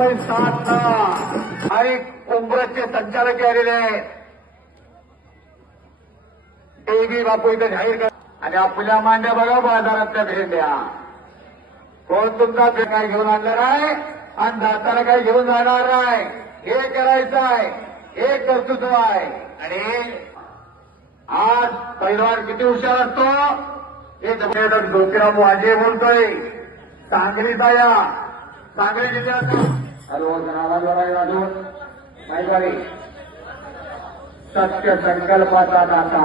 रुपये आणि उंबरसचे संचालक आलेले आहेत. टीव्ही बापू इथे जाहीर कर आणि आपल्या मांड्या बघा बाजारातल्या भेंड्या. कोण तुमचा काय घेऊन आणणार आहे आणि दाताला काही घेऊन जाणार नाही. हे करायचं आहे, हे कर्तृत्व आहे. आणि आज पैलवान किती हुशार असतो हे ज्योतिराव वाजे बोलतोय. सांगलीचा या सांगली जिल्ह्याचा हॅलो आवाज वाढायला अजून काय झाले. सत्य संकल्पाचा दाता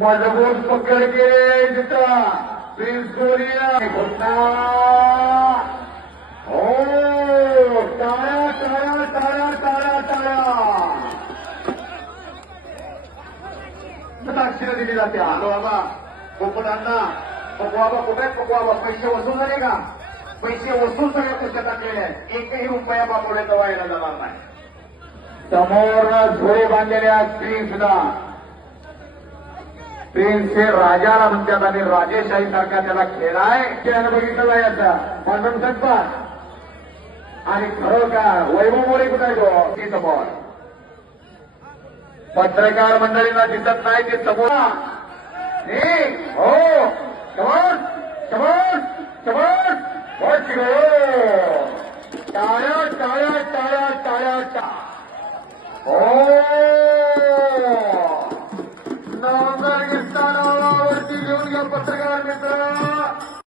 मजबूत पकड केले तिथं प्रिन्स कोरिया घोषणा. हो टाळ्या टाळ्या टाळ्या टाळ्या टाळ्या साक्षीला दिली जाते. हॅलो बाबा पोपटांना पकवाबा कुठे पकवाबा पैसे वसूल झाले का. पैसे वसूल सगळ्या पुस्तकात टाकलेले आहेत. एकही रुपया बापवल्याचा व्हायला जाणार नाही. समोर झोळे बांधलेल्या प्रिन्सला प्रिन्स हे राजाला म्हणतात आणि राजेशाही सारखा त्याला खेळ आहे. त्यानं बघितलं जायचा मांडून सकता आणि खरोखर वैभव मोरे कुठे तो समोर पत्रकार मंडळींना दिसत नाही ते समोर. हो शबाश शबाश शबाश टाळ्या